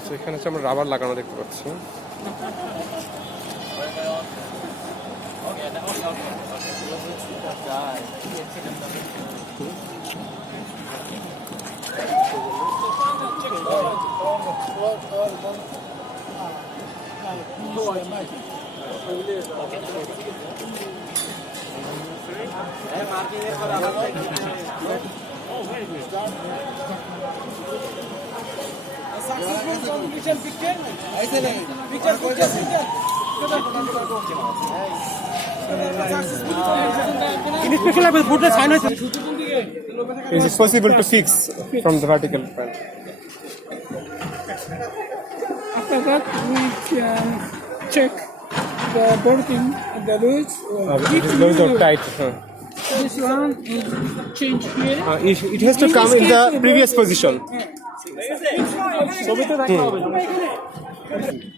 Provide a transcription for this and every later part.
আচ্ছা, এখানে হচ্ছে আমরা রাবার লাগানো দেখতে পাচ্ছি। Is it possible to fix from the vertical front? After that, we can check the bolting, the loose. It is loose or tight. This one is change here. It has to come in the previous position.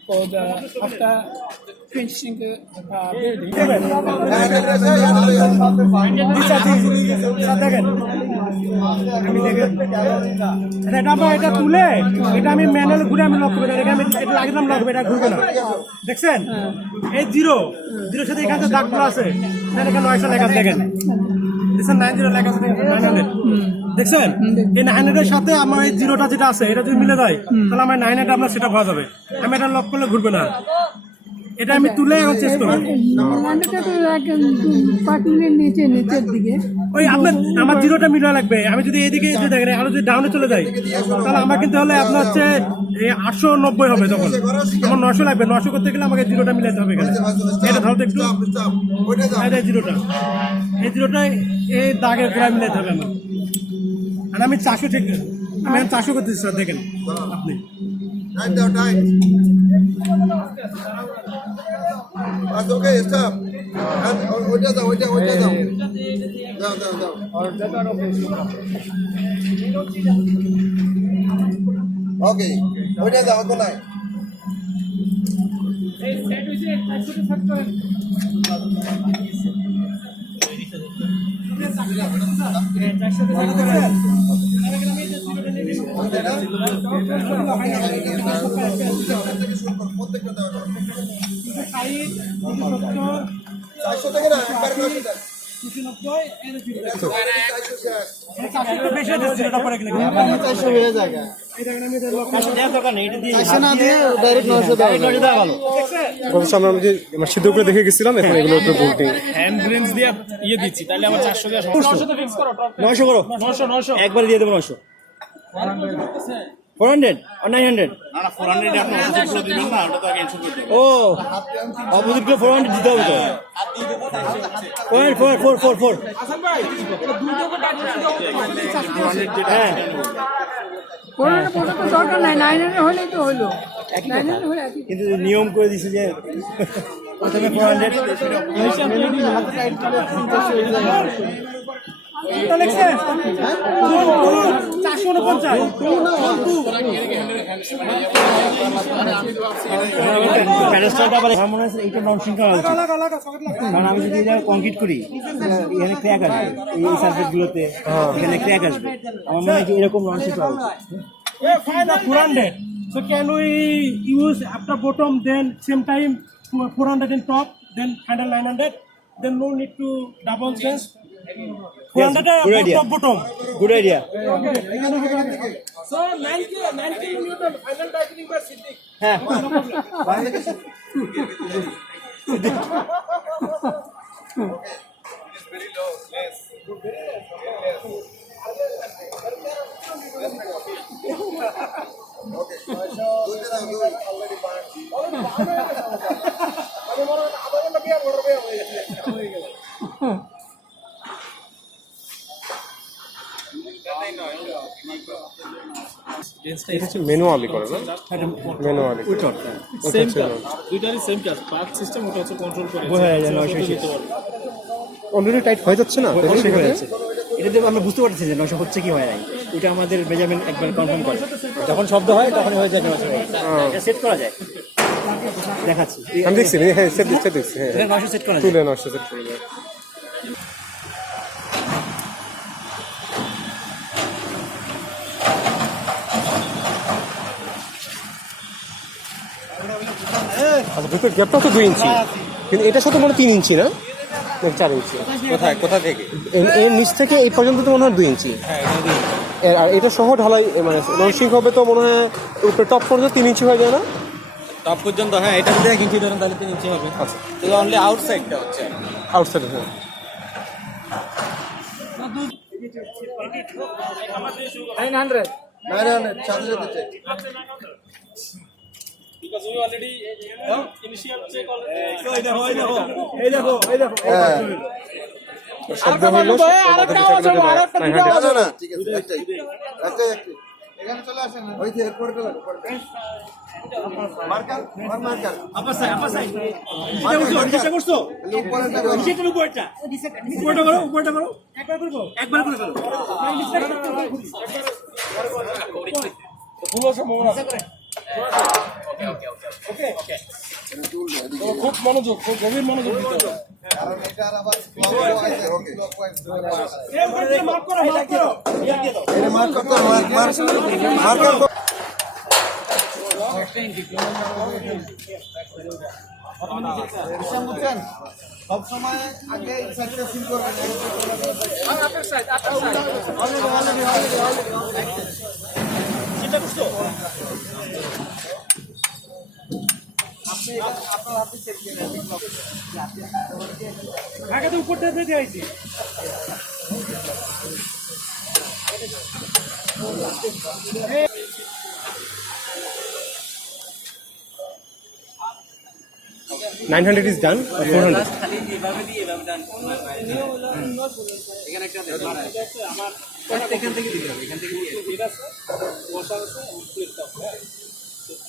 For the after finishing the building. এটা তুলে এটা আমি manual ঘুরে আমি lock করে এটা আমি এটা লাগলাম লক এটা ঘুরবে না দেখছেন এই জিরো জিরোর সাথে এখানে দাগগুলো আছে এখানে 900 লেখা দেখেন দেখছেন 90 লেখা আছে 900 দেখছেন এই 900 এর সাথে আমার এই জিরোটা যেটা আছে এটা যদি মিলে যায় তাহলে আমার 900 আপনার সেটআপ হয়ে যাবে আমি এটা লক করলে ঘুরবে না এটা আমি তুলে এখন চেক করব এটা তো পার্কিংয়ের নিচের দিকে ওই আপনার আমার জিরোটা মিলা লাগবে আমি যদি এইদিকে যদি দেখেন আর যদি ডাউনে চলে যাই তাহলে আমার কিন্তু হলে আপনার হচ্ছে 890 হবে তখন আমার 900 লাগবে 900 করতে গেলে আমাকে জিরোটা মিলাতে হবে এখানে এটা ধরো তো একটু এটা জিরোটা এই জিরোটা এই দাগের পুরো মিলাতে হবে আমার আর আমি 400 ঠিক আমি 400 করতেছি স্যার দেখেন আপনি That's okay, stop. ওইটা দাও দাও ওকে ওইটা দাও তো নাই আমরা যে সিদ্ধ করে দেখে গেছিলাম এখন এগুলো একটু বলতে হ্যান্ড রেঞ্জ দিয়ে ইয়ে দিচ্ছি তাহলে আমার 400 দিয়ে 900 তে ফিক্স করো 900 করো 900 একবার দিয়ে দেব 900 400 or 900 না 400 আপনি অপোজিট গুলো দিবেন না ওটা তো আগে ইনশিওর করতে হবে ও অপোজিট গুলো 400 দিতে হবে তো 4 হাসান ভাই এটা দুটো করে হ্যাঁ কোনটা তো দরকার নাই 900 হলেই তো হলো 900 হলে কিন্তু নিয়ম করে দিছে যে প্রথমে 400 কারণ আমি যদি কংক্রিট করি এখানে ক্র্যাক আসবে এই সাবজেক্ট গুলোতে এখানে ক্র্যাক আসবে আমার মনে হয় যে এরকম ননসিং করা উচিত So can we use after bottom then same time 400 in top then handle 900 then no need to double change 400 top bottom good idea so 90 newton final tightening by Siddiq হ্যাঁ ম্যানুয়ালি করে না ম্যানুয়ালি দুইটারই same কাজ part system ওটা হচ্ছে control করে already tight হয়ে যাচ্ছে না সেখানে এটা দিয়ে আমরা বুঝতে পারছি যে 900 হচ্ছে কি হয় নাই ওটা আমাদের মেজারমেন্ট একবার কনফার্ম করে যখন শব্দ হয় তখনই হয়ে যায় 900 এটা সেট করা যায় দেখাচ্ছি আমি দেখছি হ্যাঁ সেট দিচ্ছি হ্যাঁ 900 সেট করা যায় তুলে 900 সেট করে যায় আচ্ছা ভিতরে গ্যাপটা তো 2 ইঞ্চি, কিন্তু এটা সাথে মনে হয় 3 ইঞ্চি না, নাকি 4 ইঞ্চি? কোথা থেকে? এর নিচ থেকে এই পর্যন্ত তো মনে হয় 2 ইঞ্চি। আর এটা সহ ঢালাই মানে লঞ্চিং হবে তো মনে হয় উপরে টপ পর্যন্ত 3 ইঞ্চি হয়ে যায় না? টপ পর্যন্ত, হ্যাঁ, এটা যদি 1 ইঞ্চি ধরেন তাহলে 3 ইঞ্চি হবে। আচ্ছা, তাহলে অনলি আউটসাইডটা হচ্ছে। আউটসাইড। হ্যাঁ, 900. 900 সাথে সাথে check. হ্যাঁ। শব্দ হলো না না ঠিক আছে, একটাই। এখানে চলে আসেন, ওই যে এরপরে গেল মার্কার মার্কার আপার সাইড নিচে করছো উপরেরটা করো। নিচের উপরটা করো একবার করে করো খুব মনোযোগ, খুব গভীর মনোযোগ দিতে হবে। কারণ এটা আবার clockwise, okay. এই উপরে মার্ক করো এটা মার্ক করতে হবে, মার্কার করো। বুঝছেন? সবসময় আগে এই সাইডটা ফিল করবেন। আগে তো উপরটা দিয়ে আইছি $900 is done or 400?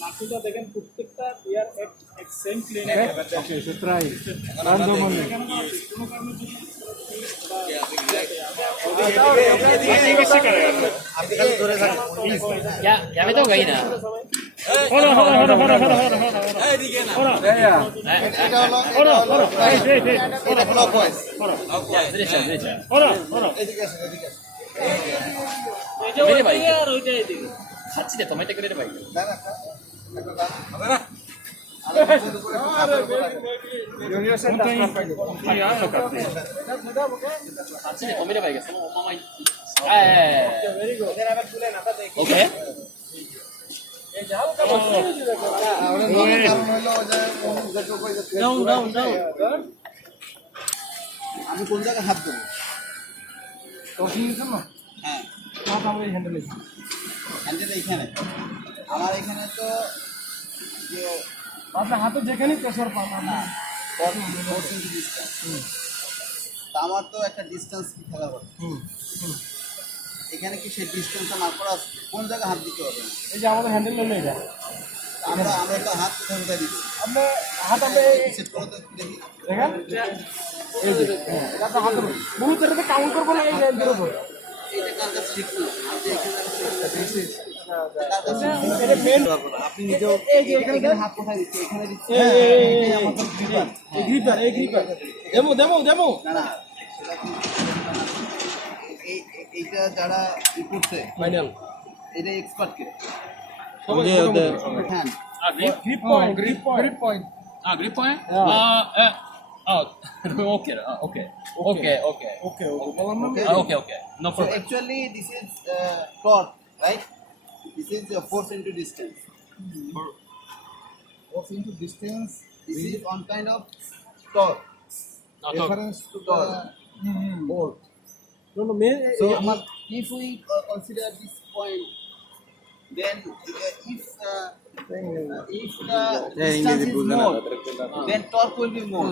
মাটিটা দেখেন প্রত্যেকটা ইয়ার এক same plane Ya me tengo que ir. এটা clockwise। Derecha, derecha. এদিকে আসেন, এদিকে আসেন। Mire, ভাই। খাচ্ছি তো মেটে করে রে ভাই। না না, একটা দাঁড়ান। খাচ্ছি তো মেরে ভাই গেছে মামাই। ওকে। কারণ হলো যে আমি কোন জায়গায় হাত দেবো? হ্যাঁ, হ্যান্ডেল এইখানে। আমার এখানে তো যে আপনার হাতে যেখানেই প্রেশার পাবেন না। 4 ইঞ্চি ডিস্টেন্স। তা আমার তো একটা ডিস্টেন্স কি খেলা করে। এখানে কি সেই ডিস্টেন্সটা মার্ক করা আছে? কোন জায়গায় হাত দিতে হবে? এই যে আমাদের হ্যান্ডেল হলো এটা, আমরা তো হাত কোথায় কোথায় দিচ্ছি? আপনার হাত আপনি সেট করো তো একটু দেখি। দেখেন এই যে এটা আপনার হাতের মূলত এটাতে কাউন্ট করবো না, এই রেঞ্জের উপর এইটা কার কাছে ঠিক না? আপনি এখানে আপনি নিজেও এই যে এখানে হাত কোথায় দিচ্ছি? এখানে দিচ্ছি। এই আমাদের গ্রিপার ডেমো না না, সেটা কি এইটা যারা ই করছে ফাইনাল এটা এক্সপার্ট কে? সবাই হ্যাঁ, grip point Grip point? Okay, okay. বললাম না Okay. No so problem. actually this is torque, right? This is force into distance. Force into distance. This is one kind of torque. Reference to the bolt. So if we consider this point, then if the distance is more, then torque will be more.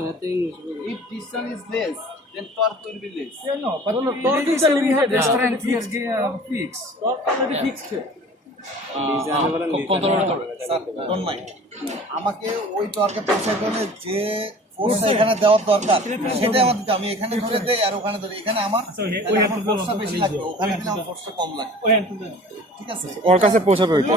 If distance is less, then torque will be less. torque is a limited strength here fixed. Torque already fixed here. Control করবে। Don't mind. আমাকে ওই টর্কে পৌঁছাতে হলে যে force এখানে দেওয়ার দরকার সেটা আমার দিতে, আমি এখানে ধরে দেই আর ওখানে ধরে, এখানে আমার ফোর্সটা বেশি লাগবে, ওখানে দিলে আমার ফোর্সটা কম লাগবে। ঠিক আছে, ওর কাছে পৌঁছাবে ওইটা।